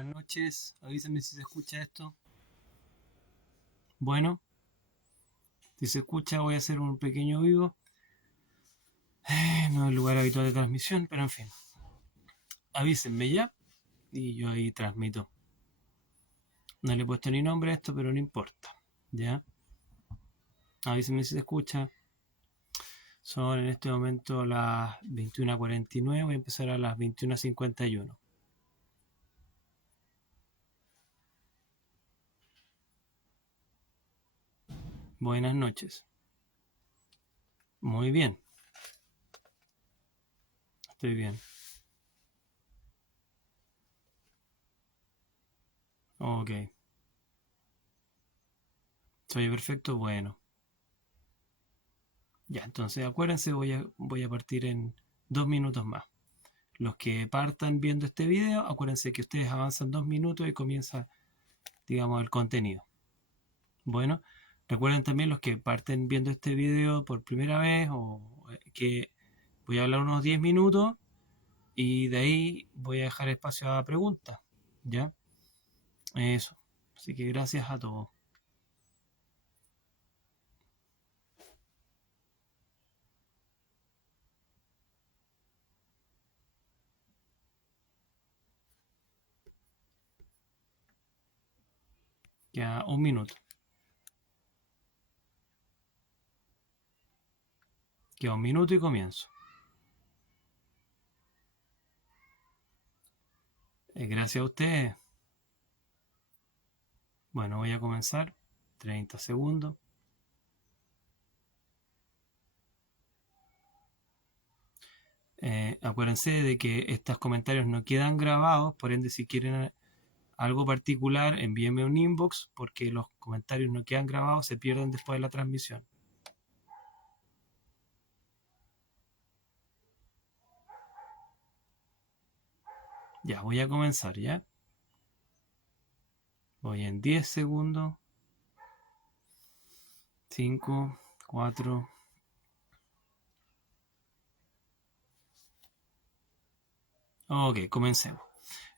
Buenas noches, avísenme si se escucha esto. Bueno, si se escucha voy a hacer un pequeño vivo. No es el lugar habitual de transmisión, pero en fin. Avísenme ya y yo ahí transmito. No le he puesto ni nombre a esto, pero no importa. ¿Ya? Avísenme si se escucha. Son en este momento las 21:49, voy a empezar a las 21:51. Buenas noches. Muy bien. Estoy bien. Ok. ¿Soy perfecto? Bueno. Ya, entonces acuérdense, voy a partir en 2 minutos más. Los que partan viendo este video, acuérdense que ustedes avanzan 2 minutos y comienza, digamos, el contenido. Bueno, recuerden también los que parten viendo este video por primera vez o que voy a hablar unos 10 minutos y de ahí voy a dejar espacio a preguntas. ¿Ya? Eso. Así que gracias a todos. Ya 1 minuto. Queda 1 minuto y comienzo. Gracias a ustedes. Bueno, voy a comenzar. 30 segundos. Acuérdense de que estos comentarios no quedan grabados, por ende si quieren algo particular envíenme un inbox porque los comentarios no quedan grabados, se pierden después de la transmisión. Ya, voy a comenzar, ¿ya? Voy en 10 segundos. 5, 4. Ok, comencemos.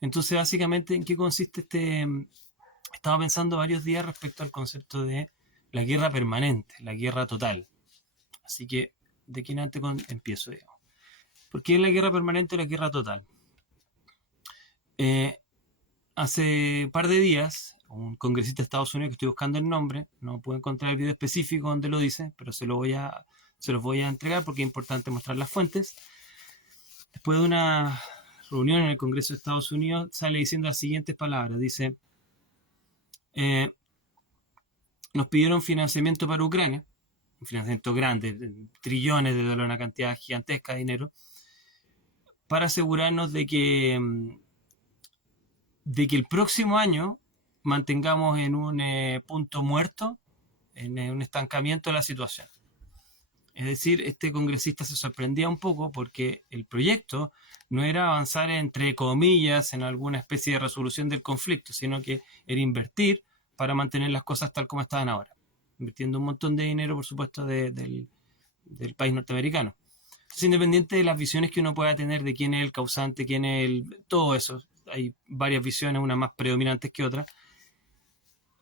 Entonces, básicamente, ¿en qué consiste este? Estaba pensando varios días respecto al concepto de la guerra permanente, la guerra total. Así que, de aquí en adelante empiezo, digamos. ¿Por qué la guerra permanente o la guerra total? Hace un par de días, un congresista de Estados Unidos, que estoy buscando el nombre, no puedo encontrar el video específico donde lo dice, pero se los voy a entregar porque es importante mostrar las fuentes. Después de una reunión en el Congreso de Estados Unidos, sale diciendo las siguientes palabras. Dice, nos pidieron financiamiento para Ucrania, un financiamiento grande, trillones de dólares, una cantidad gigantesca de dinero, para asegurarnos de que el próximo año mantengamos en un punto muerto, en un estancamiento de la situación. Es decir, este congresista se sorprendía un poco porque el proyecto no era avanzar entre comillas en alguna especie de resolución del conflicto, sino que era invertir para mantener las cosas tal como estaban ahora, invirtiendo un montón de dinero, por supuesto, del país norteamericano. Entonces, independiente de las visiones que uno pueda tener de quién es el causante, quién es todo eso, hay varias visiones, unas más predominantes que otras,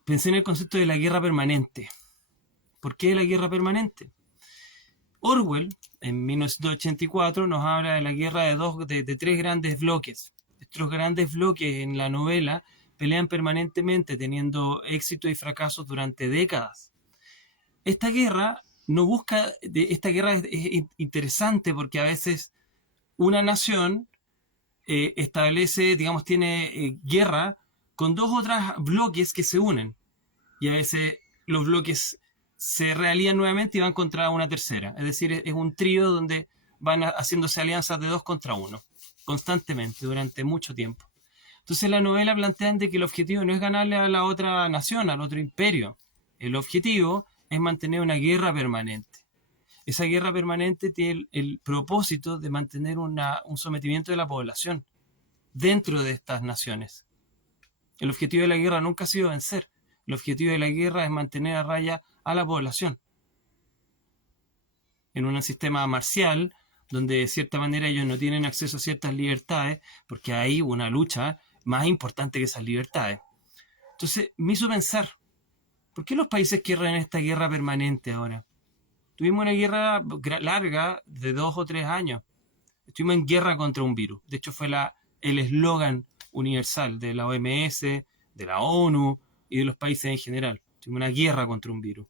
pensé en el concepto de la guerra permanente. ¿Por qué la guerra permanente? Orwell, en 1984, nos habla de la guerra de tres grandes bloques. Estos grandes bloques en la novela pelean permanentemente, teniendo éxito y fracasos durante décadas. Esta guerra es interesante porque a veces una nación establece, digamos, tiene guerra con dos otros bloques que se unen. Y a veces los bloques se realían nuevamente y van contra una tercera. Es decir, es un trío donde van haciéndose alianzas de 2 contra 1, constantemente, durante mucho tiempo. Entonces la novela plantea de que el objetivo no es ganarle a la otra nación, al otro imperio. El objetivo es mantener una guerra permanente. Esa guerra permanente tiene el propósito de mantener un sometimiento de la población dentro de estas naciones. El objetivo de la guerra nunca ha sido vencer. El objetivo de la guerra es mantener a raya a la población. En un sistema marcial, donde de cierta manera ellos no tienen acceso a ciertas libertades, porque hay una lucha más importante que esas libertades. Entonces me hizo pensar, ¿por qué los países quieren esta guerra permanente ahora? Tuvimos una guerra larga de 2 o 3 años. Estuvimos en guerra contra un virus. De hecho, fue el eslogan universal de la OMS, de la ONU y de los países en general. Tuvimos una guerra contra un virus.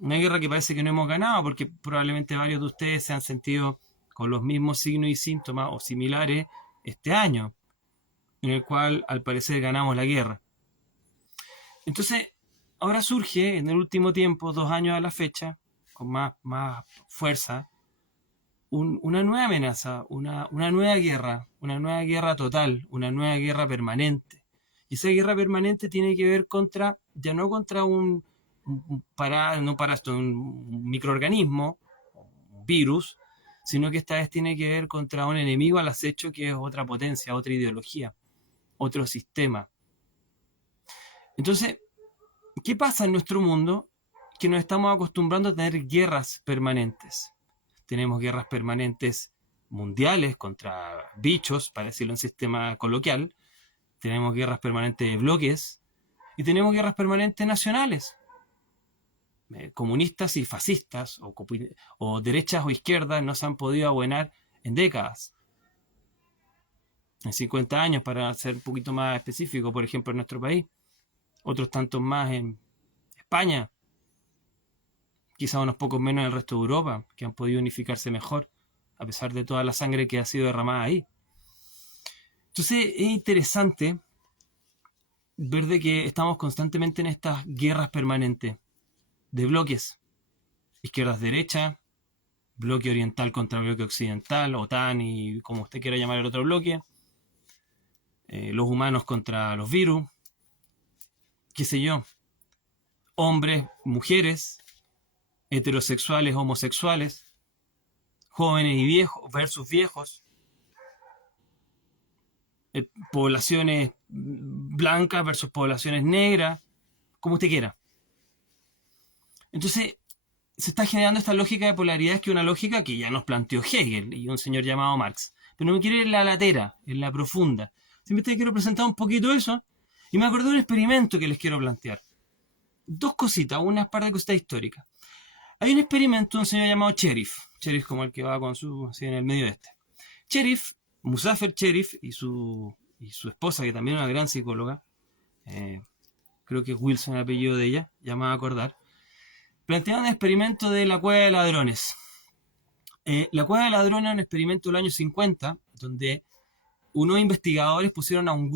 Una guerra que parece que no hemos ganado porque probablemente varios de ustedes se han sentido con los mismos signos y síntomas o similares este año, en el cual al parecer ganamos la guerra. Entonces, ahora surge en el último tiempo, 2 años a la fecha, con más fuerza, una nueva amenaza, una nueva guerra total, una nueva guerra permanente. Y esa guerra permanente tiene que ver ya no contra un microorganismo, un virus, sino que esta vez tiene que ver contra un enemigo al acecho que es otra potencia, otra ideología, otro sistema. Entonces, ¿qué pasa en nuestro mundo? Que nos estamos acostumbrando a tener guerras permanentes. Tenemos guerras permanentes mundiales contra bichos, para decirlo en sistema coloquial. Tenemos guerras permanentes de bloques y tenemos guerras permanentes nacionales. Comunistas y fascistas o derechas o izquierdas no se han podido abuenar en décadas. En 50 años, para ser un poquito más específico, por ejemplo, en nuestro país. Otros tantos más en España. Quizá unos pocos menos en el resto de Europa, que han podido unificarse mejor, a pesar de toda la sangre que ha sido derramada ahí. Entonces es interesante ver de que estamos constantemente en estas guerras permanentes de bloques, izquierdas-derecha, bloque oriental contra bloque occidental, OTAN y como usted quiera llamar el otro bloque, los humanos contra los virus, qué sé yo, hombres, mujeres, heterosexuales, homosexuales, jóvenes y viejos versus viejos, poblaciones blancas versus poblaciones negras, como usted quiera. Entonces, se está generando esta lógica de polaridades, que es una lógica que ya nos planteó Hegel y un señor llamado Marx. Pero no me quiero ir en la latera, en la profunda. Simplemente quiero presentar un poquito eso y me acordé de un experimento que les quiero plantear. 2 cositas, una par de cositas históricas. Hay un experimento de un señor llamado Cherif como el que va con así en el medio de este. Cherif, Muzafer Cherif y su esposa, que también es una gran psicóloga, creo que es Wilson el apellido de ella, ya me voy a acordar, plantearon un experimento de la cueva de ladrones. La cueva de ladrones es un experimento del año 50, donde unos investigadores pusieron a 2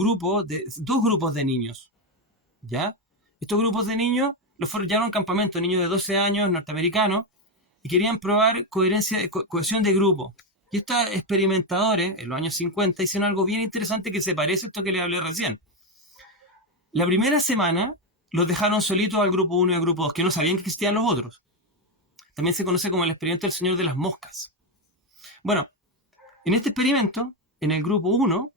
grupos de niños, ¿ya? Estos grupos de niños los llevaron a un campamento, niños de 12 años, norteamericanos, y querían probar cohesión de grupo. Y estos experimentadores, en los años 50, hicieron algo bien interesante que se parece a esto que les hablé recién. La primera semana los dejaron solitos al grupo 1 y al grupo 2, que no sabían que existían los otros. También se conoce como el experimento del señor de las moscas. Bueno, en este experimento, en el grupo 1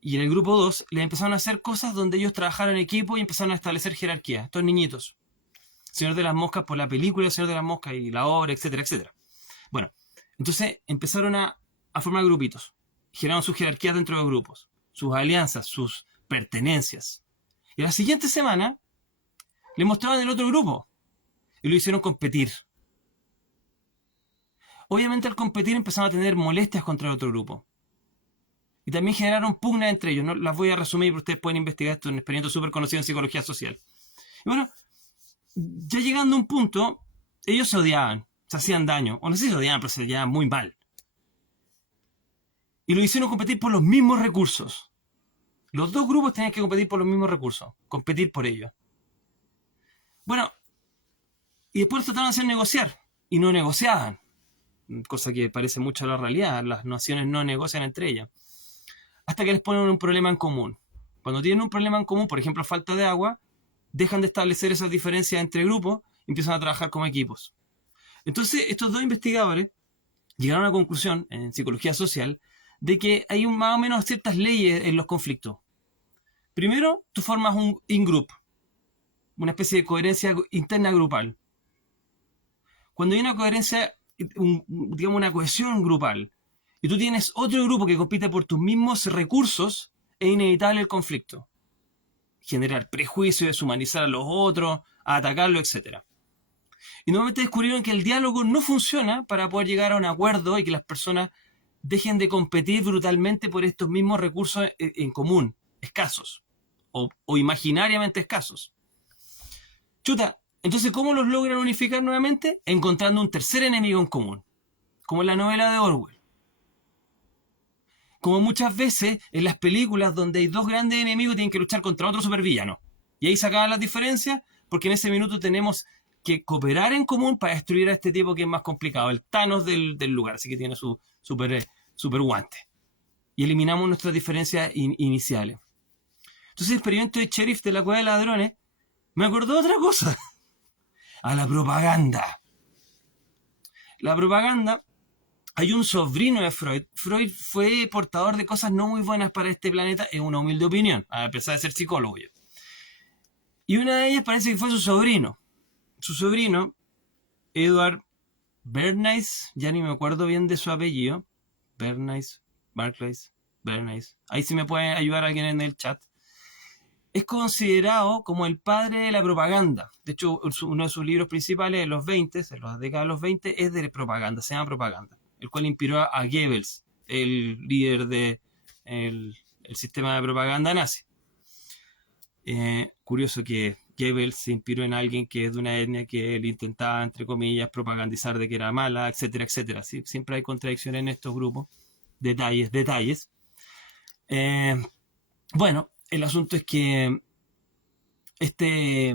y en el grupo 2, les empezaron a hacer cosas donde ellos trabajaron en equipo y empezaron a establecer jerarquía. Estos niñitos. Señor de las Moscas por la película El Señor de las Moscas y la obra, etcétera, etcétera. Bueno, entonces empezaron a formar grupitos. Generaron sus jerarquías dentro de los grupos, sus alianzas, sus pertenencias. Y a la siguiente semana le mostraban el otro grupo y lo hicieron competir. Obviamente al competir empezaron a tener molestias contra el otro grupo. Y también generaron pugnas entre ellos. No las voy a resumir, pero ustedes pueden investigar esto en un experimento súper conocido en psicología social. Y bueno, ya llegando a un punto, ellos se odiaban, se hacían daño. O no sé si se odiaban, pero se odiaban muy mal. Y lo hicieron competir por los mismos recursos. Los 2 grupos tenían que competir por los mismos recursos. Competir por ellos. Bueno, y después trataron de hacer negociar. Y no negociaban. Cosa que parece mucho a la realidad. Las naciones no negocian entre ellas. Hasta que les ponen un problema en común. Cuando tienen un problema en común, por ejemplo, falta de agua, dejan de establecer esas diferencias entre grupos y empiezan a trabajar como equipos. Entonces, estos 2 investigadores llegaron a la conclusión, en psicología social, de que hay más o menos ciertas leyes en los conflictos. Primero, tú formas un in-group, una especie de coherencia interna grupal. Cuando hay una coherencia, digamos una cohesión grupal, y tú tienes otro grupo que compite por tus mismos recursos, es inevitable el conflicto. Generar prejuicios, deshumanizar a los otros, a atacarlos, etc. Y nuevamente descubrieron que el diálogo no funciona para poder llegar a un acuerdo y que las personas dejen de competir brutalmente por estos mismos recursos en común, escasos, o imaginariamente escasos. Chuta, entonces ¿cómo los logran unificar nuevamente? Encontrando un tercer enemigo en común, como en la novela de Orwell. Como muchas veces en las películas donde hay dos grandes enemigos tienen que luchar contra otro supervillano. Y ahí se acaban las diferencias porque en ese minuto tenemos que cooperar en común para destruir a este tipo que es más complicado, el Thanos del lugar, así que tiene su super guante. Y eliminamos nuestras diferencias iniciales. Entonces el experimento de Sheriff de la Cueva de Ladrones me acordó de otra cosa. A la propaganda. La propaganda, hay un sobrino de Freud. Freud fue portador de cosas no muy buenas para este planeta, en una humilde opinión, a pesar de ser psicólogo yo. Y una de ellas parece que fue su sobrino. Su sobrino, Edward Bernays, ya ni me acuerdo bien de su apellido. Bernays, Barclays, Bernays. Ahí sí me puede ayudar alguien en el chat. Es considerado como el padre de la propaganda. De hecho, uno de sus libros principales, en los 20, en la década de los 20, es de propaganda, se llama Propaganda, el cual inspiró a Goebbels, el líder del sistema de propaganda nazi. Curioso que Goebbels se inspiró en alguien que es de una etnia que él intentaba, entre comillas, propagandizar de que era mala, etcétera, etcétera. ¿Sí? Siempre hay contradicciones en estos grupos. Detalles. Bueno, el asunto es que este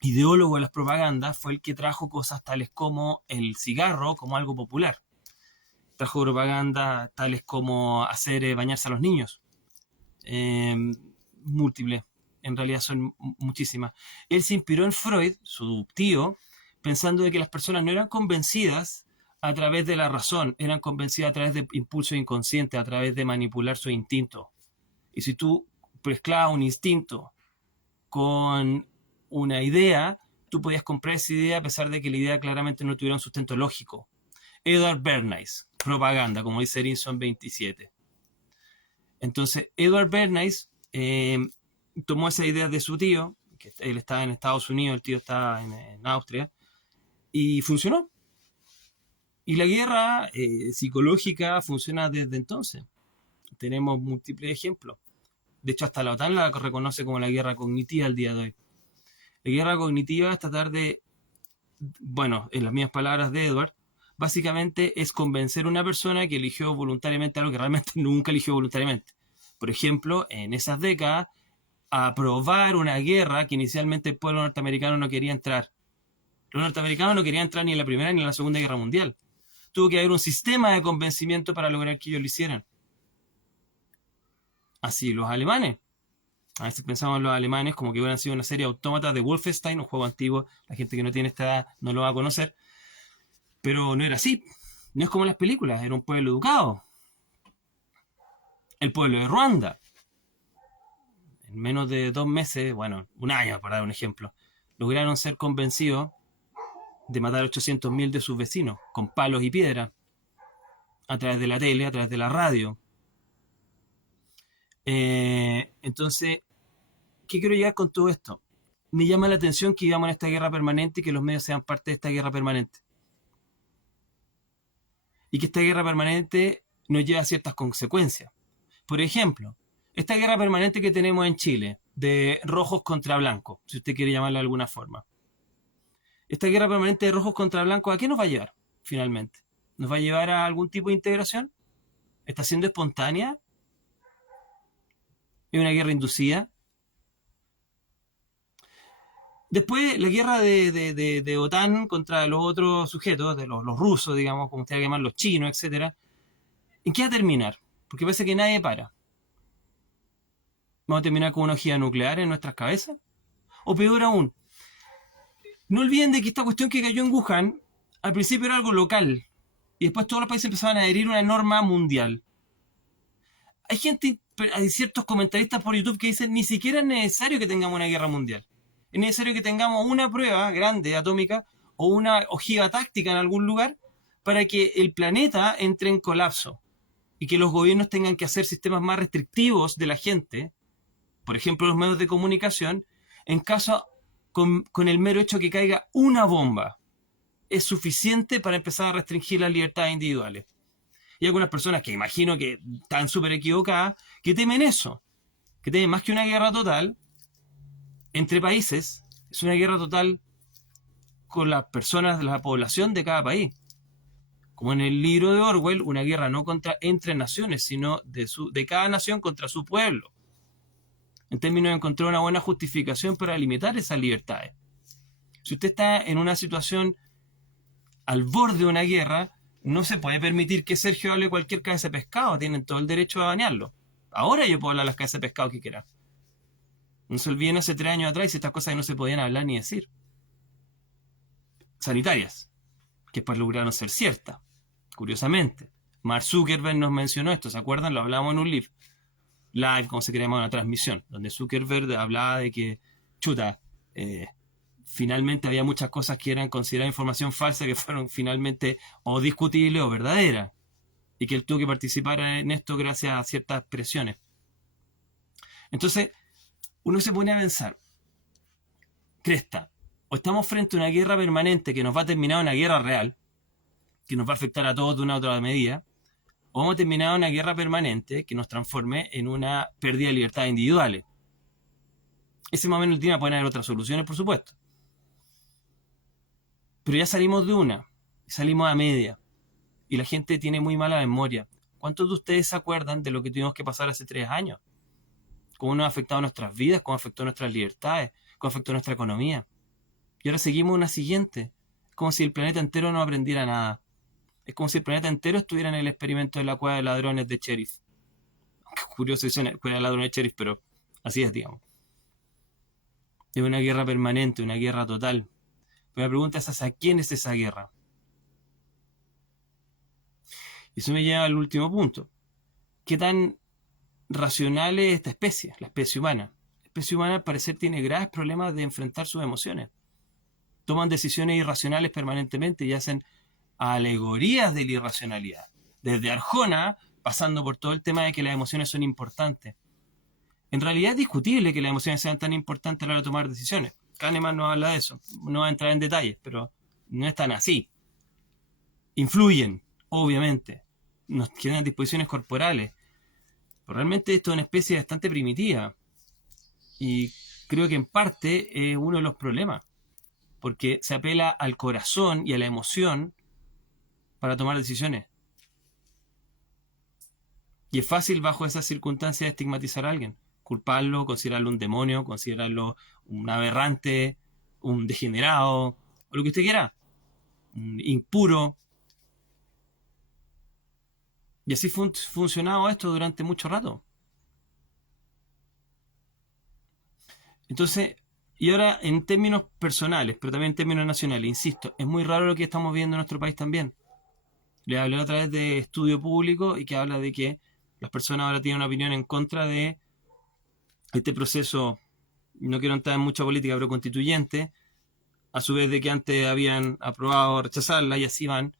ideólogo de las propagandas fue el que trajo cosas tales como el cigarro como algo popular. Trajo propaganda tales como hacer bañarse a los niños. Múltiples. En realidad son muchísimas. Él se inspiró en Freud, su tío, pensando de que las personas no eran convencidas a través de la razón, eran convencidas a través de impulsos inconscientes, a través de manipular su instinto. Y si tú mezclabas un instinto con una idea, tú podías comprar esa idea a pesar de que la idea claramente no tuviera un sustento lógico. Edward Bernays, Propaganda, como dice Erinson 27. Entonces, Edward Bernays tomó esa idea de su tío, que él estaba en Estados Unidos, el tío estaba en Austria, y funcionó. Y la guerra psicológica funciona desde entonces. Tenemos múltiples ejemplos. De hecho, hasta la OTAN la reconoce como la guerra cognitiva al día de hoy. La guerra cognitiva es tratar de, bueno, en las mismas palabras de Edward, básicamente es convencer a una persona que eligió voluntariamente algo que realmente nunca eligió voluntariamente. Por ejemplo, en esas décadas, aprobar una guerra que inicialmente el pueblo norteamericano no quería entrar. Los norteamericanos no querían entrar ni en la Primera ni en la Segunda Guerra Mundial. Tuvo que haber un sistema de convencimiento para lograr que ellos lo hicieran. Así los alemanes. A veces pensamos en los alemanes como que hubieran sido una serie autómata de Wolfenstein, un juego antiguo. La gente que no tiene esta edad no lo va a conocer. Pero no era así. No es como en las películas. Era un pueblo educado. El pueblo de Ruanda. En menos de 2 meses, bueno, un año, para dar un ejemplo, lograron ser convencidos de matar 800.000 de sus vecinos con palos y piedras a través de la tele, a través de la radio. Entonces, ¿qué quiero llegar con todo esto? Me llama la atención que vivamos en esta guerra permanente y que los medios sean parte de esta guerra permanente. Y que esta guerra permanente nos lleva a ciertas consecuencias. Por ejemplo, esta guerra permanente que tenemos en Chile, de rojos contra blancos, si usted quiere llamarla de alguna forma. Esta guerra permanente de rojos contra blancos, ¿a qué nos va a llevar, finalmente? ¿Nos va a llevar a algún tipo de integración? ¿Está siendo espontánea? ¿Es una guerra inducida? Después, la guerra de OTAN contra los otros sujetos, de los rusos, digamos, como usted va a llamar, los chinos, etc. ¿En qué va a terminar? Porque parece que nadie para. ¿Vamos a terminar con una ojiva nuclear en nuestras cabezas? O peor aún, no olviden de que esta cuestión que cayó en Wuhan, al principio era algo local, y después todos los países empezaban a adherir a una norma mundial. Hay ciertos comentaristas por YouTube que dicen ni siquiera es necesario que tengamos una guerra mundial. Es necesario que tengamos una prueba grande, atómica, o una ojiva táctica en algún lugar, para que el planeta entre en colapso. y que los gobiernos tengan que hacer sistemas más restrictivos de la gente, por ejemplo los medios de comunicación, en caso con el mero hecho que caiga una bomba, es suficiente para empezar a restringir las libertades individuales. Y hay algunas personas que imagino que están súper equivocadas, que temen eso, que temen más que una guerra total entre países, es una guerra total con las personas, la población de cada país. Como en el libro de Orwell, una guerra no entre naciones, sino de cada nación contra su pueblo, en términos de encontrar una buena justificación para limitar esas libertades. Si usted está en una situación al borde de una guerra, no se puede permitir que Sergio hable cualquier cabeza de pescado, tienen todo el derecho a banearlo. Ahora yo puedo hablar las cabezas de pescado que quiera. No se olviden hace 3 años atrás estas cosas que no se podían hablar ni decir. Sanitarias, que después lograron ser ciertas. Curiosamente, Mark Zuckerberg nos mencionó esto, ¿se acuerdan? Lo hablamos en un live, como se quería llamar, una transmisión, donde Zuckerberg hablaba de que, finalmente había muchas cosas que eran consideradas información falsa que fueron finalmente o discutibles o verdaderas, y que él tuvo que participar en esto gracias a ciertas presiones. Entonces, uno se pone a pensar, cresta, o estamos frente a una guerra permanente que nos va a terminar en una guerra real, que nos va a afectar a todos de una u otra medida, o vamos a terminar una guerra permanente que nos transforme en una pérdida de libertades individuales. Ese más o menos el tema, pueden haber otras soluciones, por supuesto. Pero ya salimos de una, salimos a media, y la gente tiene muy mala memoria. ¿Cuántos de ustedes se acuerdan de lo que tuvimos que pasar hace 3 años? ¿Cómo nos ha afectado nuestras vidas? ¿Cómo afectó nuestras libertades? ¿Cómo afectó nuestra economía? Y ahora seguimos una siguiente. Es como si el planeta entero no aprendiera nada. Es como si el planeta entero estuviera en el experimento de la cueva de ladrones de Sheriff. Qué curioso eso, cueva de ladrones de Sheriff, pero así es, digamos. Es una guerra permanente, una guerra total. Pero la pregunta es, ¿hacia quién es esa guerra? Y eso me lleva al último punto. ¿Qué tan racional es esta especie, la especie humana? La especie humana al parecer tiene graves problemas de enfrentar sus emociones. Toman decisiones irracionales permanentemente y hacen alegorías de la irracionalidad. Desde Arjona, pasando por todo el tema de que las emociones son importantes. En realidad es discutible que las emociones sean tan importantes a la hora de tomar decisiones. Kahneman no habla de eso. No va a entrar en detalles, pero no es tan así. Influyen, obviamente. Nos generan disposiciones corporales. Pero realmente esto es una especie bastante primitiva. Y creo que en parte es uno de los problemas. Porque se apela al corazón y a la emoción para tomar decisiones. Y es fácil bajo esas circunstancias estigmatizar a alguien. Culparlo, considerarlo un demonio, considerarlo un aberrante, un degenerado, o lo que usted quiera. Un impuro. Y así funcionado esto durante mucho rato. Entonces, y ahora en términos personales, pero también en términos nacionales, insisto, es muy raro lo que estamos viendo en nuestro país también. Les hablé otra vez de estudio público y que habla de que las personas ahora tienen una opinión en contra de este proceso, no quiero entrar en mucha política, pero constituyente, a su vez de que antes habían aprobado rechazarla y así van.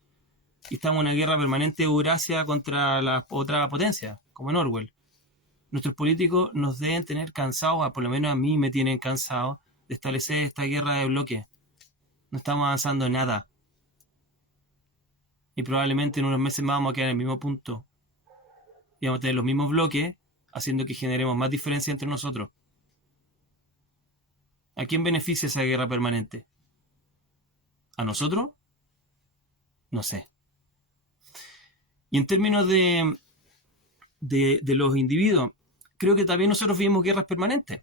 Y estamos en una guerra permanente de Eurasia contra la otra potencia, como en Orwell. Nuestros políticos nos deben tener cansados, por lo menos a mí me tienen cansado, de establecer esta guerra de bloques. No estamos avanzando en nada. Y probablemente en unos meses más vamos a quedar en el mismo punto. Y vamos a tener los mismos bloques, haciendo que generemos más diferencia entre nosotros. ¿A quién beneficia esa guerra permanente? ¿A nosotros? No sé. Y en términos de los individuos, creo que también nosotros vivimos guerras permanentes.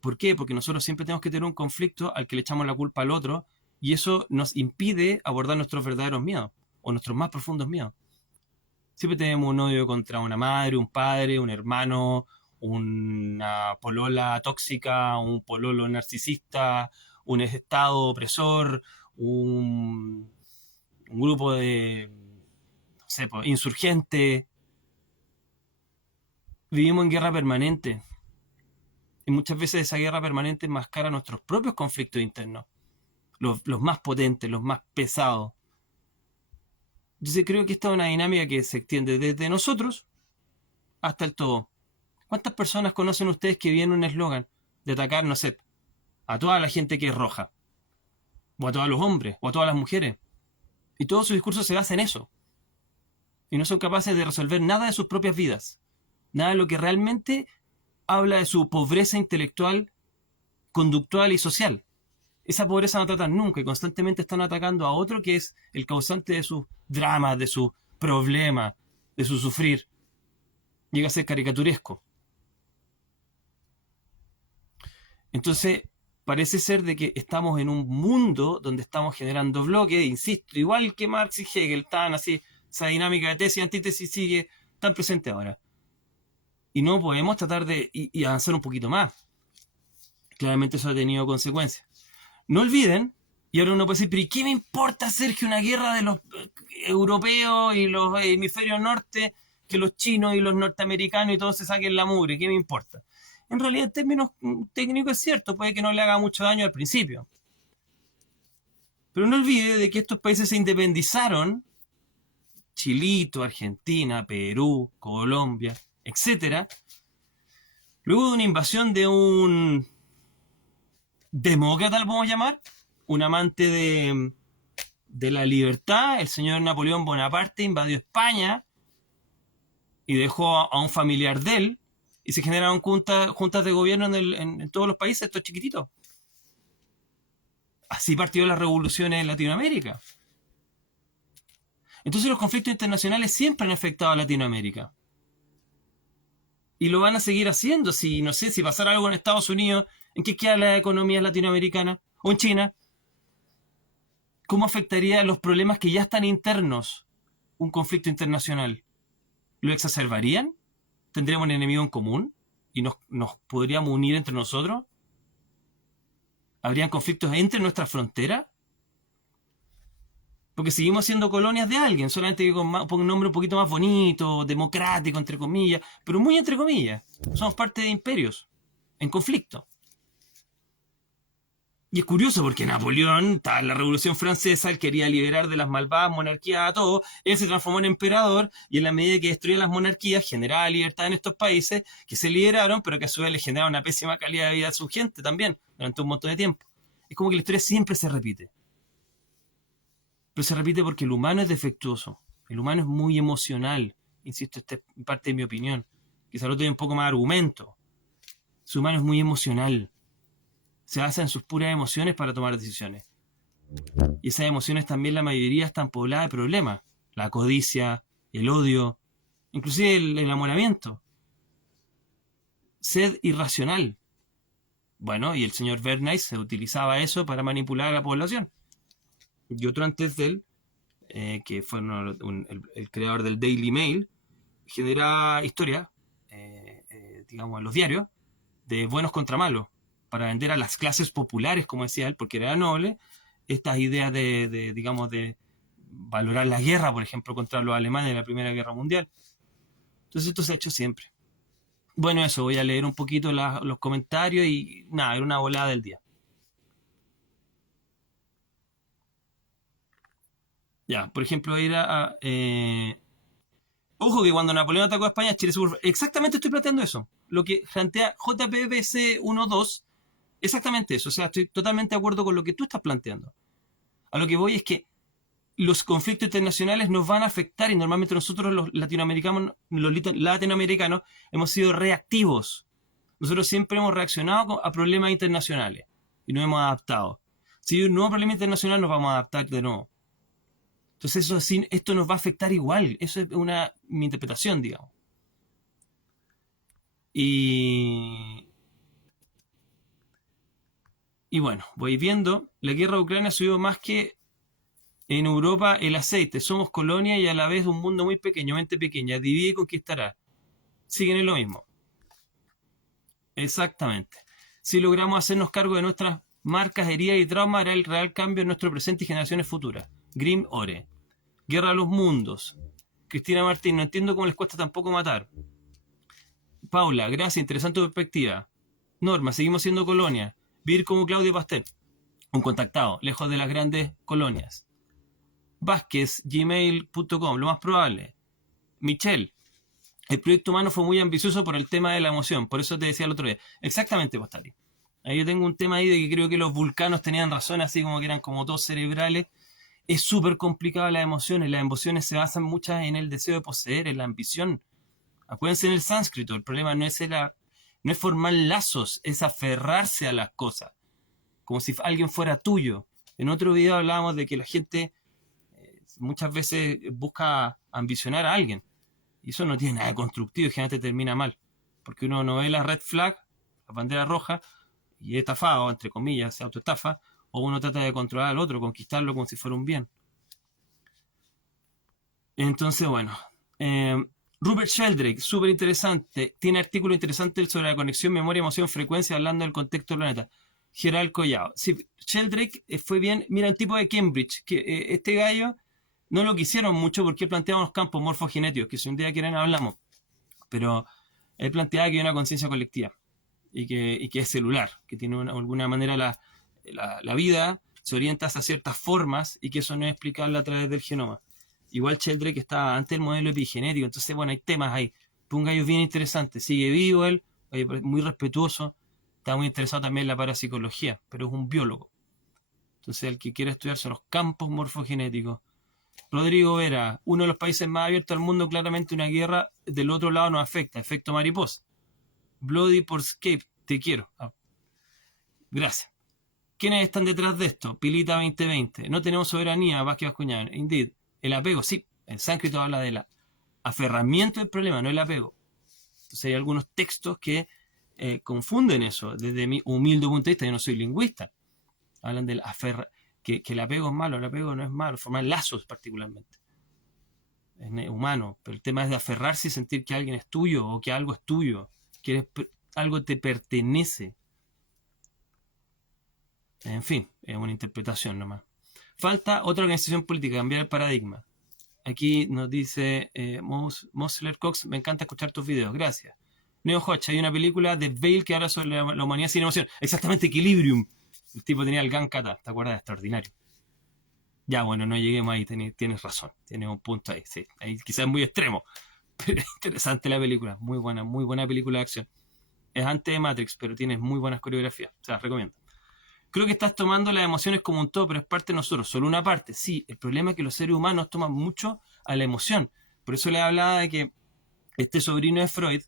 ¿Por qué? Porque nosotros siempre tenemos que tener un conflicto al que le echamos la culpa al otro y eso nos impide abordar nuestros verdaderos miedos o nuestros más profundos miedos. Siempre tenemos un odio contra una madre, un padre, un hermano, una polola tóxica, un pololo narcisista, un estado opresor, un grupo de, no sé, insurgente. Vivimos en guerra permanente. Y muchas veces esa guerra permanente enmascara nuestros propios conflictos internos. Los más potentes, los más pesados. Yo creo que esta es una dinámica que se extiende desde nosotros hasta el todo. ¿Cuántas personas conocen ustedes que vienen un eslogan de atacar, no sé, a toda la gente que es roja? O a todos los hombres, o a todas las mujeres. Y todo su discurso se basa en eso. Y no son capaces de resolver nada de sus propias vidas. Nada de lo que realmente habla de su pobreza intelectual, conductual y social. Esa pobreza no tratan nunca y constantemente están atacando a otro que es el causante de sus dramas, de sus problemas, de su sufrir. Llega a ser caricaturesco. Entonces, parece ser de que estamos en un mundo donde estamos generando bloques, insisto, igual que Marx y Hegel, están así, esa dinámica de tesis y antítesis sigue tan presente ahora. Y no podemos tratar de y avanzar un poquito más. Claramente eso ha tenido consecuencias. No olviden, y ahora uno puede decir, pero ¿y qué me importa, Sergio, una guerra de los europeos y los hemisferios norte, que los chinos y los norteamericanos y todos se saquen la mugre? ¿Qué me importa? En realidad, en términos técnicos es cierto, puede que no le haga mucho daño al principio. Pero no olvide de que estos países se independizaron, Chilito, Argentina, Perú, Colombia, etcétera, luego de una invasión de un demócrata, lo podemos llamar, un amante de la libertad. El señor Napoleón Bonaparte invadió España y dejó a un familiar de él, y se generaron juntas de gobierno en todos los países, estos chiquititos. Así partió las revoluciones en Latinoamérica. Entonces los conflictos internacionales siempre han afectado a Latinoamérica. Y lo van a seguir haciendo. Si, no sé, si pasara algo en Estados Unidos, ¿en qué queda la economía latinoamericana? ¿O en China? ¿Cómo afectaría los problemas que ya están internos un conflicto internacional? ¿Lo exacerbarían? ¿Tendríamos un enemigo en común? ¿Y nos podríamos unir entre nosotros? ¿Habrían conflictos entre nuestras fronteras? Porque seguimos siendo colonias de alguien, solamente que con un nombre un poquito más bonito, democrático, entre comillas, pero muy entre comillas. Somos parte de imperios en conflicto. Y es curioso porque Napoleón, en la Revolución Francesa, él quería liberar de las malvadas monarquías a todos, él se transformó en emperador y en la medida que destruía las monarquías generaba libertad en estos países que se liberaron, pero que a su vez le generaba una pésima calidad de vida a su gente también durante un montón de tiempo. Es como que la historia siempre se repite. Pero se repite porque el humano es defectuoso, el humano es muy emocional, insisto, esta es parte de mi opinión, quizá lo tenga un poco más de argumento. Su humano es muy emocional. Se basa en sus puras emociones para tomar decisiones. Y esas emociones también la mayoría están pobladas de problemas. La codicia, el odio, inclusive el enamoramiento. Sed irracional. Bueno, y el señor Bernays se utilizaba eso para manipular a la población. Y otro antes de él, que fue el creador del Daily Mail, genera historia, digamos, en los diarios, de buenos contra malos, para vender a las clases populares, como decía él, porque era noble, estas ideas digamos, de valorar la guerra, por ejemplo, contra los alemanes en la Primera Guerra Mundial. Entonces esto se ha hecho siempre. Bueno, eso, voy a leer un poquito los comentarios y nada, era una volada del día. Ya, por ejemplo, era... ojo que cuando Napoleón atacó a España, Chile se... Exactamente estoy planteando eso. Lo que plantea JPBC 12, exactamente eso. O sea, estoy totalmente de acuerdo con lo que tú estás planteando. A lo que voy es que los conflictos internacionales nos van a afectar y normalmente nosotros los latinoamericanos hemos sido reactivos. Nosotros siempre hemos reaccionado a problemas internacionales y nos hemos adaptado. Si hay un nuevo problema internacional nos vamos a adaptar de nuevo. Entonces esto nos va a afectar igual. Eso es mi interpretación, digamos. Y bueno, voy viendo, la guerra de Ucrania subió más que en Europa el aceite. Somos colonia y a la vez un mundo muy pequeño, mente pequeña. Divide y conquistará. Siguen en lo mismo. Exactamente. Si logramos hacernos cargo de nuestras marcas, heridas y traumas, hará el real cambio en nuestro presente y generaciones futuras. Grim Ore. Guerra a los mundos. Cristina Martín, no entiendo cómo les cuesta tampoco matar. Paula, gracias, interesante perspectiva. Norma, seguimos siendo colonia. Vivir como Claudio Pastel. Un contactado, lejos de las grandes colonias. Vázquez@gmail.com, lo más probable. Michelle, el proyecto humano fue muy ambicioso por el tema de la emoción, por eso te decía el otro día. Exactamente, Postali. Ahí yo tengo un tema ahí de que creo que los vulcanos tenían razón, así como que eran como todos cerebrales. Es súper complicado las emociones se basan muchas en el deseo de poseer, en la ambición. Acuérdense en el sánscrito, el problema no es formar lazos, es aferrarse a las cosas, como si alguien fuera tuyo. En otro video hablábamos de que la gente muchas veces busca ambicionar a alguien, y eso no tiene nada de constructivo y generalmente termina mal, porque uno no ve la red flag, la bandera roja, y es estafado, entre comillas, se autoestafa, o uno trata de controlar al otro, conquistarlo como si fuera un bien. Entonces, bueno, Rupert Sheldrake, súper interesante, tiene artículos interesantes sobre la conexión memoria, emoción, frecuencia, hablando del contexto del planeta. Gerald Collado. Sí, Sheldrake fue bien, mira, un tipo de Cambridge, que este gallo no lo quisieron mucho porque él planteaba unos campos morfogenéticos, que si un día quieren hablamos, pero él planteaba que hay una conciencia colectiva y que es celular, que tiene de alguna manera la vida se orienta hacia ciertas formas y que eso no es explicable a través del genoma. Igual Sheldrake estaba antes del modelo epigenético, entonces bueno, hay temas ahí. Un gallo bien interesante, sigue vivo él, muy respetuoso, está muy interesado también en la parapsicología, pero es un biólogo. Entonces el que quiere estudiarse los campos morfogenéticos. Rodrigo Vera, uno de los países más abiertos al mundo, claramente una guerra del otro lado nos afecta, efecto mariposa. Bloody por Scape, te quiero. Gracias. ¿Quiénes están detrás de esto? Pilita 2020. No tenemos soberanía, Vázquez Bascuñán. Indeed. El apego, sí. El sánscrito habla del aferramiento del problema, no el apego. Entonces hay algunos textos que confunden eso. Desde mi humilde punto de vista, yo no soy lingüista. Hablan del que el apego es malo. El apego no es malo. Formar lazos particularmente. Es humano. Pero el tema es de aferrarse y sentir que alguien es tuyo o que algo es tuyo. Que algo te pertenece. En fin, es una interpretación nomás. Falta otra organización política, cambiar el paradigma. Aquí nos dice Mosler Cox, me encanta escuchar tus videos, gracias. Neo Hodge, hay una película de Bale que habla sobre la humanidad sin emoción. Exactamente, Equilibrium. El tipo tenía el Gan Kata, ¿te acuerdas? Extraordinario. Ya, bueno, no lleguemos ahí, tienes razón, tienes un punto ahí, sí. Ahí quizás es muy extremo, pero es interesante la película, muy buena película de acción. Es antes de Matrix, pero tiene muy buenas coreografías, se las recomiendo. Creo que estás tomando las emociones como un todo, pero es parte de nosotros, solo una parte. Sí, el problema es que los seres humanos toman mucho a la emoción. Por eso le hablaba de que este sobrino de Freud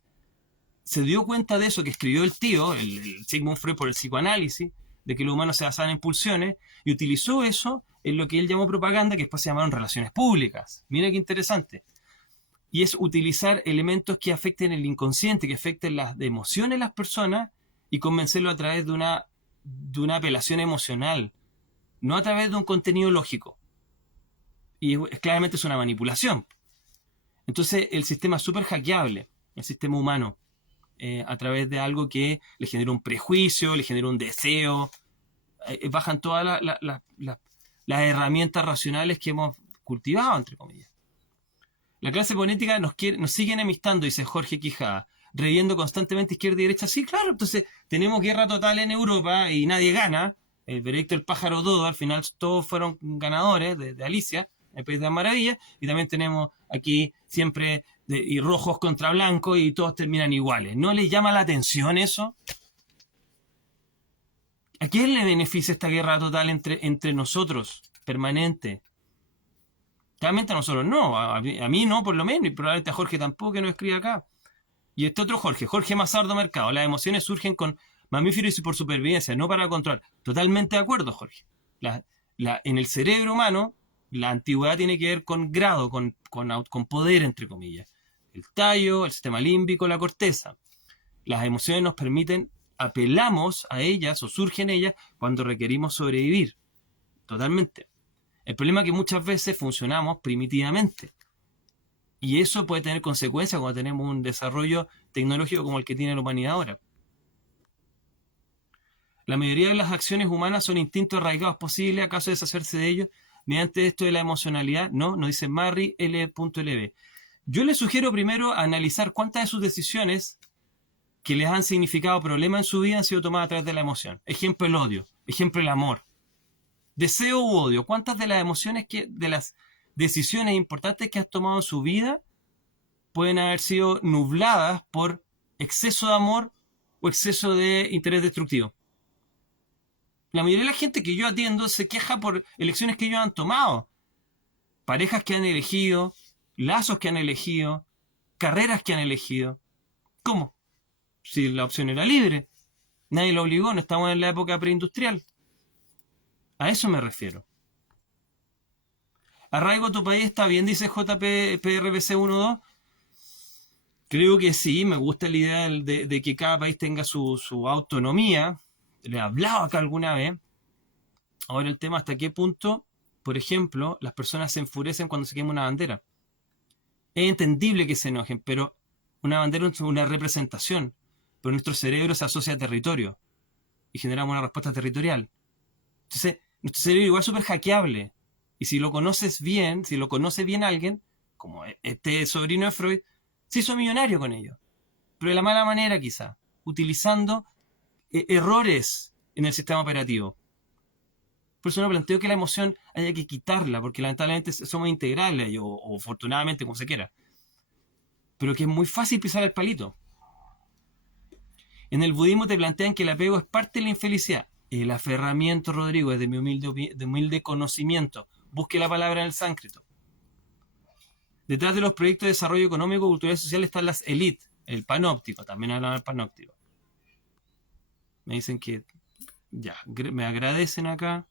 se dio cuenta de eso, que escribió el tío, el Sigmund Freud, por el psicoanálisis, de que los humanos se basaban en pulsiones, y utilizó eso en lo que él llamó propaganda, que después se llamaron relaciones públicas. Mira qué interesante. Y es utilizar elementos que afecten el inconsciente, que afecten las emociones de las personas, y convencerlo a través de una apelación emocional, no a través de un contenido lógico. Y claramente es una manipulación. Entonces el sistema es súper hackeable, el sistema humano, a través de algo que le genera un prejuicio, le genera un deseo. Bajan todas las herramientas racionales que hemos cultivado, entre comillas. La clase política nos sigue enemistando, dice Jorge Quijada, reviendo constantemente izquierda y derecha. Sí, claro, entonces tenemos guerra total en Europa y nadie gana. El veredicto del pájaro Dodo, al final todos fueron ganadores de Alicia, el País de las Maravillas, y también tenemos aquí siempre y rojos contra blancos y todos terminan iguales. ¿No les llama la atención eso? ¿A quién le beneficia esta guerra total entre nosotros, permanente? Claramente a nosotros no, a mí no por lo menos, y probablemente a Jorge tampoco, que nos escribe acá. Y este otro Jorge Mazardo Mercado, las emociones surgen con mamíferos y por supervivencia, no para controlar. Totalmente de acuerdo, Jorge. En el cerebro humano, la antigüedad tiene que ver con grado, con poder, entre comillas. El tallo, el sistema límbico, la corteza. Las emociones nos permiten, apelamos a ellas o surgen ellas cuando requerimos sobrevivir. Totalmente. El problema es que muchas veces funcionamos primitivamente. Y eso puede tener consecuencias cuando tenemos un desarrollo tecnológico como el que tiene la humanidad ahora. La mayoría de las acciones humanas son instintos arraigados. ¿Posible acaso deshacerse de ellos mediante esto de la emocionalidad? No, nos dice Marry L.LB. Yo le sugiero primero analizar cuántas de sus decisiones que les han significado problemas en su vida han sido tomadas a través de la emoción. Ejemplo, el odio. Ejemplo, el amor. Deseo u odio. ¿Cuántas de las emociones decisiones importantes que has tomado en su vida pueden haber sido nubladas por exceso de amor o exceso de interés destructivo. La mayoría de la gente que yo atiendo se queja por elecciones que ellos han tomado. Parejas que han elegido, lazos que han elegido, carreras que han elegido. ¿Cómo? Si la opción era libre. Nadie lo obligó, no estamos en la época preindustrial. A eso me refiero. ¿Arraigo a tu país está bien? Dice JPRBC 12. Creo que sí, me gusta la idea de que cada país tenga su autonomía. Le he hablado acá alguna vez. Ahora el tema hasta qué punto, por ejemplo, las personas se enfurecen cuando se quema una bandera. Es entendible que se enojen, pero una bandera es una representación. Pero nuestro cerebro se asocia a territorio y generamos una respuesta territorial. Entonces, nuestro cerebro igual es súper hackeable. Y si lo conoces bien, si lo conoce bien alguien, como este sobrino de Freud, se hizo millonario con ello. Pero de la mala manera quizá, utilizando errores en el sistema operativo. Por eso no planteo que la emoción haya que quitarla, porque lamentablemente somos integrales, o afortunadamente, como se quiera. Pero que es muy fácil pisar el palito. En el budismo te plantean que el apego es parte de la infelicidad. El aferramiento, Rodrigo, es de mi humilde conocimiento. Busque la palabra en el sánscrito. Detrás de los proyectos de desarrollo económico, cultural y social están las élites. El panóptico, también hablan del panóptico. Me dicen que ya, me agradecen acá.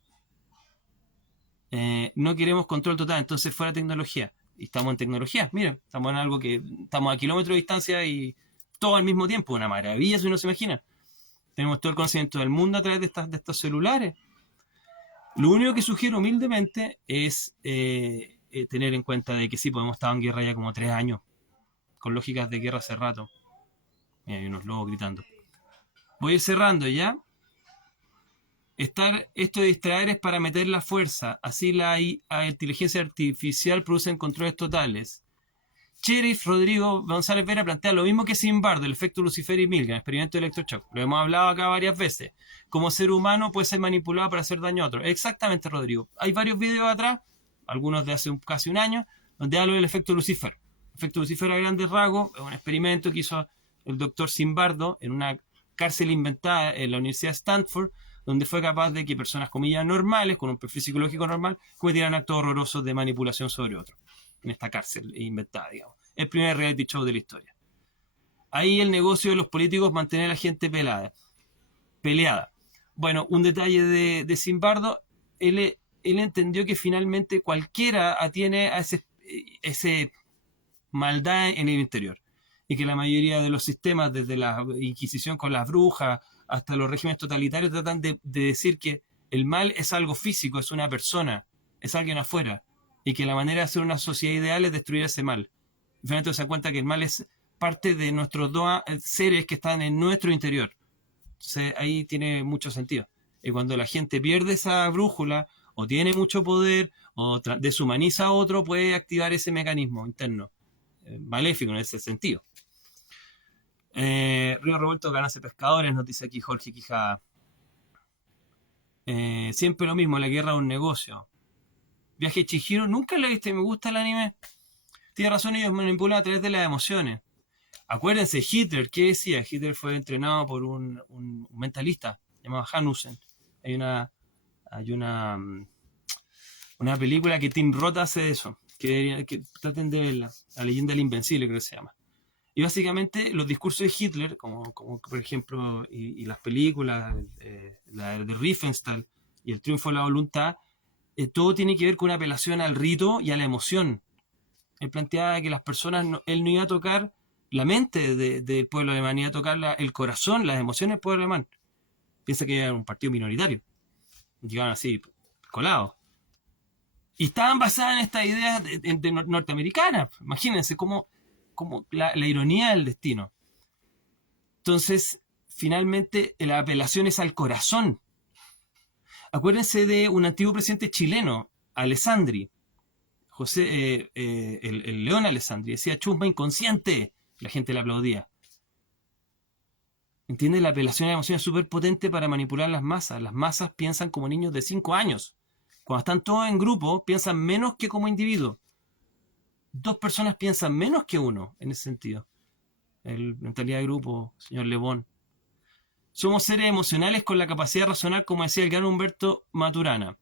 No queremos control total, entonces fuera tecnología. Y estamos en tecnología, miren, estamos en algo que estamos a kilómetros de distancia y todo al mismo tiempo, una maravilla si uno se imagina. Tenemos todo el conocimiento del mundo a través de estos celulares. Lo único que sugiero humildemente es tener en cuenta de que sí, hemos estado en guerra ya como 3 años, con lógicas de guerra hace rato. Mira, hay unos lobos gritando. Voy a ir cerrando ya. Esto de distraer es para meter la fuerza. Así la inteligencia artificial produce controles totales. Sheriff Rodrigo González Vera plantea lo mismo que Zimbardo, el efecto Lucifer y Milgram, experimento de electroshock. Lo hemos hablado acá varias veces. Como ser humano puede ser manipulado para hacer daño a otros. Exactamente, Rodrigo. Hay varios videos atrás, algunos de hace casi un año, donde hablo del efecto Lucifer. El efecto Lucifer a grandes rasgos es un experimento que hizo el doctor Zimbardo en una cárcel inventada en la Universidad de Stanford, donde fue capaz de que personas, comillas, normales, con un perfil psicológico normal, cometieran actos horrorosos de manipulación sobre otros. En esta cárcel inventada, digamos. El primer reality show de la historia. Ahí el negocio de los políticos es mantener a la gente peleada. Bueno, un detalle de Zimbardo, él entendió que finalmente cualquiera atiene a ese maldad en el interior. Y que la mayoría de los sistemas, desde la Inquisición con las brujas hasta los regímenes totalitarios, tratan de decir que el mal es algo físico, es una persona, es alguien afuera. Y que la manera de hacer una sociedad ideal es destruir ese mal. Y finalmente se da cuenta que el mal es parte de nuestros dos seres que están en nuestro interior. Entonces ahí tiene mucho sentido. Y cuando la gente pierde esa brújula, o tiene mucho poder, o deshumaniza a otro, puede activar ese mecanismo interno, maléfico en ese sentido. Río Revuelto, ganarse pescadores, nos dice aquí Jorge Quijada. Siempre lo mismo, la guerra es un negocio. Viaje Chihiro, nunca lo viste, me gusta el anime. Tiene razón, ellos manipulan a través de las emociones. Acuérdense, Hitler, ¿qué decía? Hitler fue entrenado por un mentalista llamado Hanussen. Hay una película que Tim Roth hace de eso, que traten de verla, La leyenda del invencible creo que se llama. Y básicamente los discursos de Hitler, como por ejemplo, y las películas, la de Riefenstahl y El triunfo de la voluntad, todo tiene que ver con una apelación al rito y a la emoción. Él planteaba que las personas, él no iba a tocar la mente del pueblo alemán, iba a tocar el corazón, las emociones del pueblo alemán. Piensa que era un partido minoritario. Llegaban así, colados. Y estaban basadas en estas ideas de norteamericanas. Imagínense cómo la ironía del destino. Entonces, finalmente, la apelación es al corazón. Acuérdense de un antiguo presidente chileno, Alessandri, el León Alessandri, decía chusma inconsciente, la gente le aplaudía. ¿Entiendes? La apelación a la emoción es súper potente para manipular las masas. Las masas piensan como niños de 5 años. Cuando están todos en grupo, piensan menos que como individuo. Dos personas piensan menos que uno, en ese sentido. Mentalidad de grupo, señor Le Bon. Somos seres emocionales con la capacidad de razonar, como decía el gran Humberto Maturana.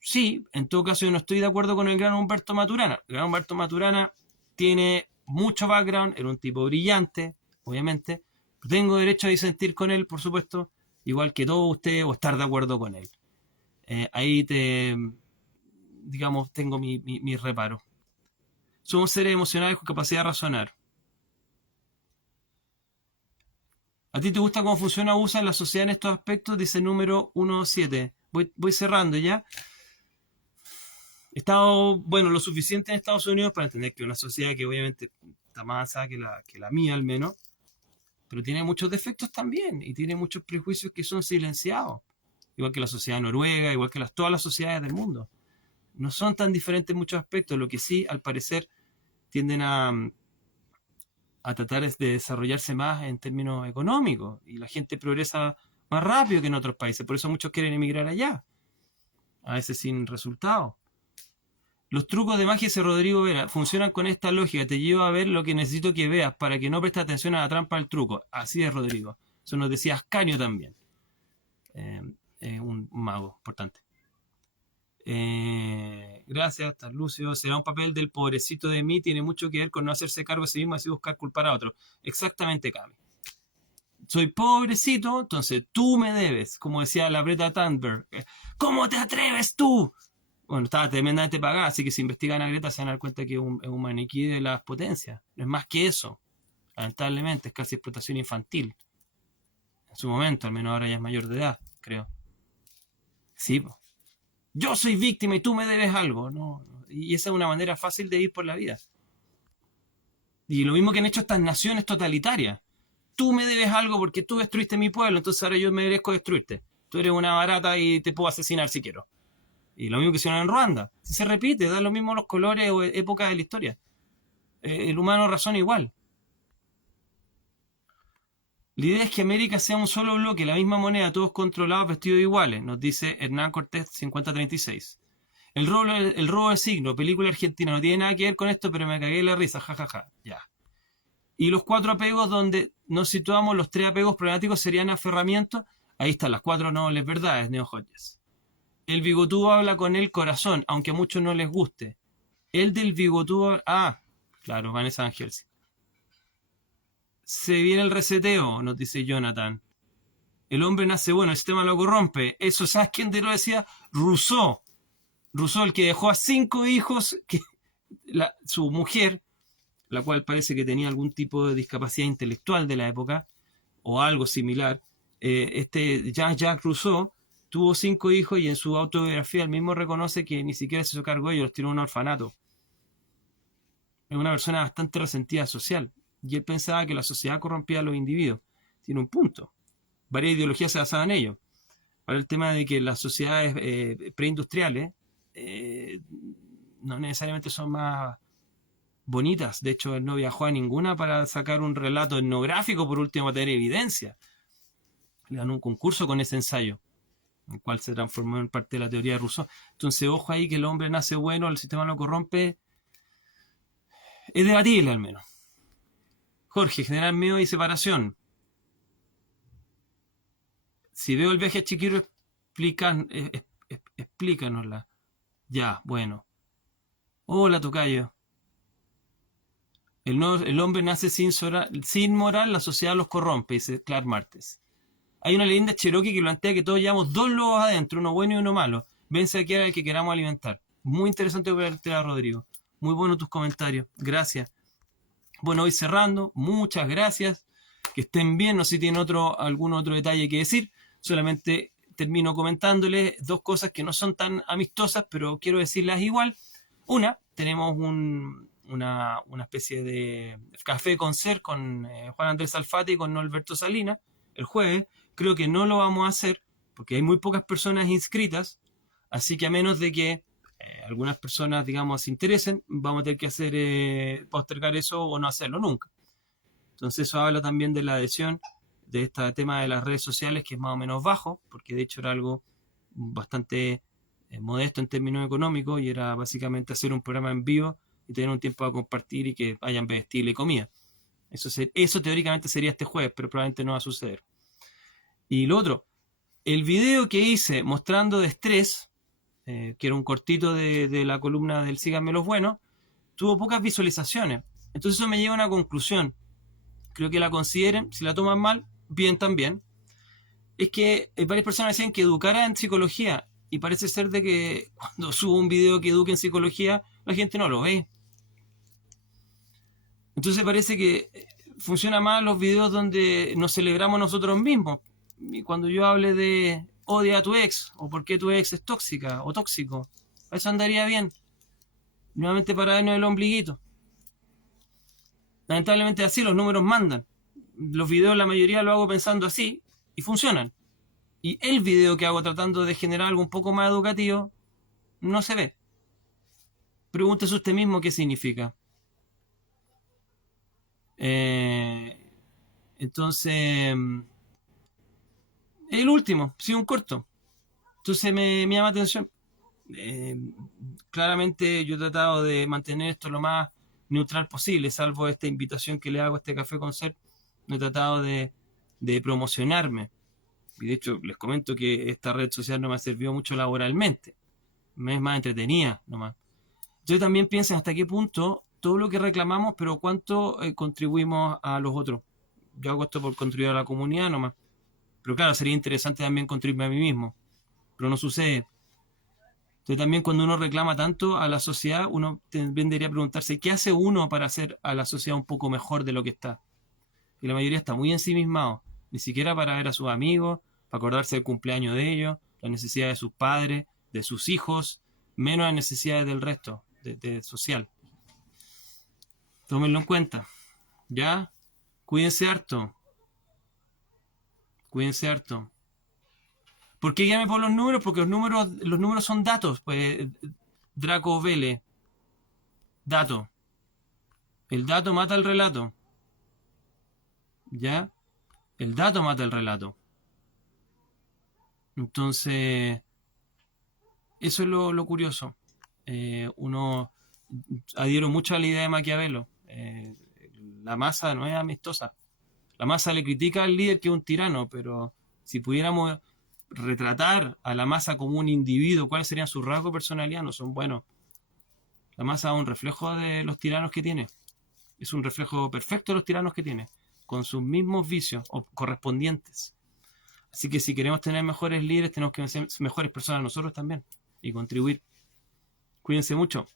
Sí, en todo caso yo no estoy de acuerdo con el gran Humberto Maturana. El gran Humberto Maturana tiene mucho background, era un tipo brillante, obviamente. Tengo derecho a disentir con él, por supuesto, igual que todos ustedes, o estar de acuerdo con él. Ahí digamos, tengo mi reparo. Somos seres emocionales con capacidad de razonar. ¿A ti te gusta cómo funciona USA la sociedad en estos aspectos? Dice el número 17. Voy cerrando ya. He estado, bueno, lo suficiente en Estados Unidos para entender que es una sociedad que obviamente está más avanzada que la mía al menos, pero tiene muchos defectos también y tiene muchos prejuicios que son silenciados. Igual que la sociedad noruega, igual que todas las sociedades del mundo. No son tan diferentes en muchos aspectos, lo que sí, al parecer, tienden a tratar de desarrollarse más en términos económicos y la gente progresa más rápido que en otros países, por eso muchos quieren emigrar allá, a veces sin resultado. Los trucos de magia, dice Rodrigo Vera, funcionan con esta lógica, te llevo a ver lo que necesito que veas para que no prestes atención a la trampa del truco. Así es, Rodrigo. Eso nos decía Ascanio también, un mago importante. Gracias, Lucio. Será un papel del pobrecito de mí, tiene mucho que ver con no hacerse cargo de sí mismo, así buscar culpar a otro. Exactamente, Cami. Soy pobrecito, entonces tú me debes, como decía la Greta Thunberg. ¿Cómo te atreves tú? Bueno, estaba tremendamente pagada, así que si investigan a Greta se van a dar cuenta que es un maniquí de las potencias. No es más que eso. Lamentablemente, es casi explotación infantil. En su momento, al menos ahora ya es mayor de edad, creo. Sí, po. Yo soy víctima y tú me debes algo. No. Y esa es una manera fácil de ir por la vida. Y lo mismo que han hecho estas naciones totalitarias. Tú me debes algo porque tú destruiste mi pueblo, entonces ahora yo merezco destruirte. Tú eres una barata y te puedo asesinar si quiero. Y lo mismo que hicieron en Ruanda. Si se repite, da lo mismo los colores o épocas de la historia. El humano razona igual. La idea es que América sea un solo bloque, la misma moneda, todos controlados, vestidos iguales, nos dice Hernán Cortés 5036. El robo de signo, película argentina, no tiene nada que ver con esto, pero me cagué de la risa, jajaja, ya. Y los 4 apegos donde nos situamos, los 3 apegos problemáticos serían aferramientos. Ahí están las 4 nobles verdades, Neo Hodges. El bigotudo habla con el corazón, aunque a muchos no les guste. El del bigotudo... Ah, claro, Vanessa Ángel. Se viene el reseteo, nos dice Jonathan. El hombre nace bueno, el sistema lo corrompe. Eso, ¿sabes quién te lo decía? Rousseau. Rousseau, el que dejó a 5 hijos, que su mujer, la cual parece que tenía algún tipo de discapacidad intelectual de la época, o algo similar. Jean-Jacques Rousseau tuvo 5 hijos y en su autobiografía él mismo reconoce que ni siquiera se hizo cargo de ellos, los tiró a un orfanato. Es una persona bastante resentida social. Y él pensaba que la sociedad corrompía a los individuos. Tiene un punto. Varias ideologías se basaban en ello. Ahora el tema de que las sociedades preindustriales no necesariamente son más bonitas. De hecho, él no viajó a ninguna para sacar un relato etnográfico, por último, para tener evidencia. Le ganó un concurso con ese ensayo, el cual se transformó en parte de la teoría de Rousseau. Entonces, ojo ahí que el hombre nace bueno, el sistema lo corrompe. Es debatible al menos. Jorge, generar miedo y separación. Si veo el viaje a Chihiro, explícanosla. Ya, bueno. Hola, tocayo. El hombre nace sin moral, la sociedad los corrompe, dice Clark Martes. Hay una leyenda cherokee que plantea que todos llevamos 2 lobos adentro, uno bueno y uno malo. Vence aquí al que queramos alimentar. Muy interesante verte, Rodrigo. Muy bueno tus comentarios. Gracias. Bueno, voy cerrando. Muchas gracias. Que estén bien. No sé si tienen algún otro detalle que decir. Solamente termino comentándoles 2 cosas que no son tan amistosas, pero quiero decirlas igual. Una, tenemos una especie de café con ser con Juan Andrés Alfate y con Norberto Salinas el jueves. Creo que no lo vamos a hacer porque hay muy pocas personas inscritas, así que a menos de que algunas personas, digamos, se interesen, vamos a tener que postergar eso o no hacerlo nunca. Entonces eso habla también de la adhesión de este tema de las redes sociales, que es más o menos bajo, porque de hecho era algo bastante modesto en términos económicos, y era básicamente hacer un programa en vivo y tener un tiempo a compartir y que hayan vestible y comida. Eso teóricamente sería este jueves, pero probablemente no va a suceder. Y lo otro, el video que hice mostrando de estrés, que era un cortito de la columna del Síganme los Buenos, tuvo pocas visualizaciones. Entonces eso me lleva a una conclusión. Creo que la consideren, si la toman mal, bien también. Es que varias personas decían que educara en psicología, y parece ser de que cuando subo un video que eduque en psicología, la gente no lo ve. Entonces parece que funciona más los videos donde nos celebramos nosotros mismos. Y cuando yo hable de odia a tu ex, o por qué tu ex es tóxica o tóxico, eso andaría bien. Nuevamente para vernos el ombliguito. Lamentablemente así los números mandan. Los videos la mayoría lo hago pensando así y funcionan. Y el video que hago tratando de generar algo un poco más educativo no se ve. Pregúntese usted mismo qué significa. Entonces, el último, sí, un corto. Entonces me llama la atención. Claramente yo he tratado de mantener esto lo más neutral posible, salvo esta invitación que le hago a este Café con Ser. No he tratado de promocionarme. Y de hecho, les comento que esta red social no me ha servido mucho laboralmente. Me es más entretenida nomás. Yo también pienso hasta qué punto todo lo que reclamamos, pero cuánto contribuimos a los otros. Yo hago esto por contribuir a la comunidad nomás. Pero claro, sería interesante también contribuir a mí mismo. Pero no sucede. Entonces también cuando uno reclama tanto a la sociedad, uno también debería preguntarse ¿qué hace uno para hacer a la sociedad un poco mejor de lo que está? Y la mayoría está muy ensimismado. Ni siquiera para ver a sus amigos, para acordarse del cumpleaños de ellos, las necesidades de sus padres, de sus hijos, menos las necesidades del resto, de social. Tómenlo en cuenta. ¿Ya? Cuídense harto. Cuídense harto. ¿Por qué llame por los números? Porque los números son datos. Pues Draco Vélez. Dato. El dato mata el relato. ¿Ya? El dato mata el relato. Entonces, eso es lo curioso. Uno adhiero mucho a la idea de Maquiavelo. La masa no es amistosa. La masa le critica al líder que es un tirano, pero si pudiéramos retratar a la masa como un individuo, ¿cuáles serían sus rasgos de personalidad? No son buenos. La masa es un reflejo de los tiranos que tiene. Es un reflejo perfecto de los tiranos que tiene, con sus mismos vicios o correspondientes. Así que si queremos tener mejores líderes, tenemos que ser mejores personas nosotros también y contribuir. Cuídense mucho.